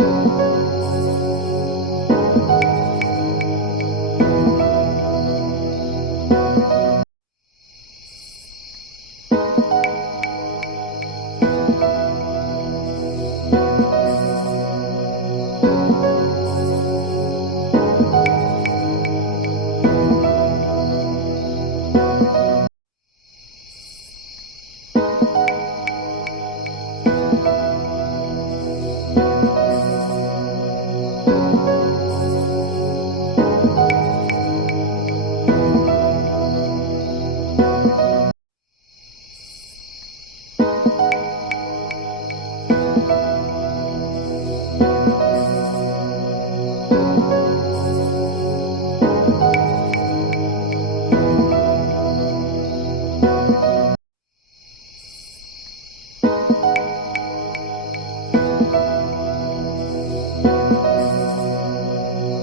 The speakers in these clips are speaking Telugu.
Música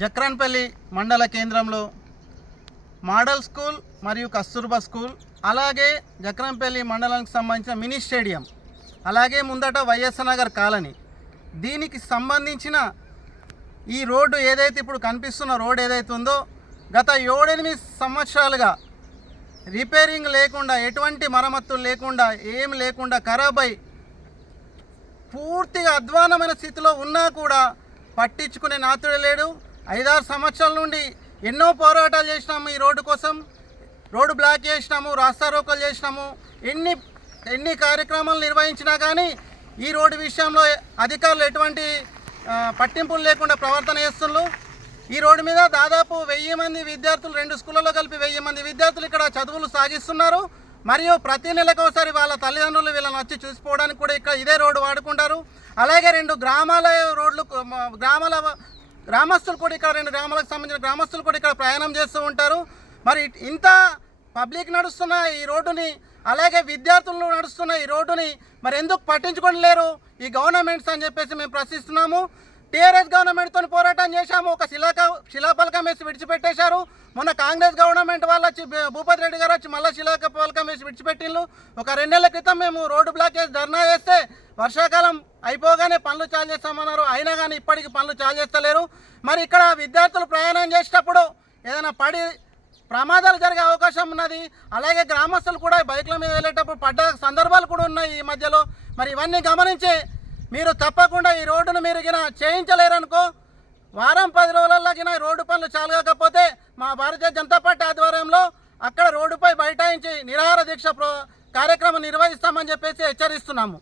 జక్రాన్పల్లి మండల కేంద్రంలో మోడల్ స్కూల్ మరియు కస్తూర్బా స్కూల్ అలాగే జక్రంపల్లి మండలానికి సంబంధించిన మినీ స్టేడియం అలాగే ముందట వైఎస్ఆర్ నగర్ కాలనీ. దీనికి సంబంధించిన ఈ రోడ్డు ఏదైతే ఇప్పుడు కనిపిస్తున్న రోడ్ ఏదైతే ఉందో గత ఏడెనిమిది సంవత్సరాలుగా రిపేరింగ్ లేకుండా ఎటువంటి మరమ్మతులు లేకుండా ఏం లేకుండా ఖరాబ్ అయి పూర్తిగా అధ్వానమైన స్థితిలో ఉన్నా కూడా పట్టించుకునే నాతుడే లేడు. ఐదారు సంవత్సరాల నుండి ఎన్నో పోరాటాలు చేసినాము ఈ రోడ్డు కోసం. రోడ్డు బ్లాక్ చేసినాము రాస్తారోకలు చేసినాము. ఎన్ని ఎన్ని కార్యక్రమాలు నిర్వహించినా కానీ ఈ రోడ్డు విషయంలో అధికారులు ఎటువంటి పట్టింపులు లేకుండా ప్రవర్తన చేస్తున్నారు ఈ రోడ్డు మీద దాదాపు వెయ్యి మంది విద్యార్థులు రెండు స్కూళ్ళలో కలిపి వెయ్యి మంది విద్యార్థులు ఇక్కడ చదువులు సాగిస్తున్నారు. మరియు ప్రతి నెలకోసారి వాళ్ళ తల్లిదండ్రులు వీళ్ళని వచ్చి చూసిపోవడానికి కూడా ఇక్కడ ఇదే రోడ్డు వాడుకుంటారు. అలాగే రెండు గ్రామాల రోడ్లు గ్రామాల గ్రామస్తులు కూడా ఇక్కడ రెండు గ్రామాలకు సంబంధించిన గ్రామస్తులు కూడా ఇక్కడ ప్రయాణం చేస్తూ ఉంటారు. మరి ఇంత పబ్లిక్ నడుస్తున్న ఈ రోడ్డుని అలాగే విద్యార్థులు నడుస్తున్న ఈ రోడ్డుని మరి ఎందుకు పట్టించుకొని లేరు ఈ గవర్నమెంట్స్ అని చెప్పేసి మేము ప్రశ్నిస్తున్నాము. టీఆర్ఎస్ గవర్నమెంట్తో పోరాటం చేశాము. ఒక శిలాక శిలాపలకం వేసి విడిచిపెట్టేశారు. మొన్న కాంగ్రెస్ గవర్నమెంట్ వాళ్ళు వచ్చి భూపతి రెడ్డి గారు వచ్చి మళ్ళీ శిలాక ఫలకం వేసి విడిచిపెట్టిండ్రు. ఒక రెండేళ్ళ క్రితం మేము రోడ్డు బ్లాక్ చేసి ధర్నా చేస్తే వర్షాకాలం అయిపోగానే పనులు చాలు చేస్తామన్నారు. అయినా కానీ ఇప్పటికి పనులు చాలు చేస్తలేరు. మరి ఇక్కడ విద్యార్థులు ప్రయాణం చేసేటప్పుడు ఏదైనా పడి ప్రమాదాలు జరిగే అవకాశం ఉన్నది. అలాగే గ్రామస్తులు కూడా బైక్ల మీద వెళ్ళేటప్పుడు పడ్డ సందర్భాలు కూడా ఉన్నాయి ఈ మధ్యలో. మరి ఇవన్నీ గమనించి మీరు తప్పకుండా ఈ రోడ్డును మీరు గిన చేయించలేరనుకో వారం పది రోజులలాగిన రోడ్డు పనులు చాలకపోతే మా భారతీయ జనతా పార్టీ ఆధ్వర్యంలో అక్కడ రోడ్డుపై బైఠాయించి నిరాహార దీక్ష ప్రో కార్యక్రమం నిర్వహిస్తామని చెప్పేసి హెచ్చరిస్తున్నాము.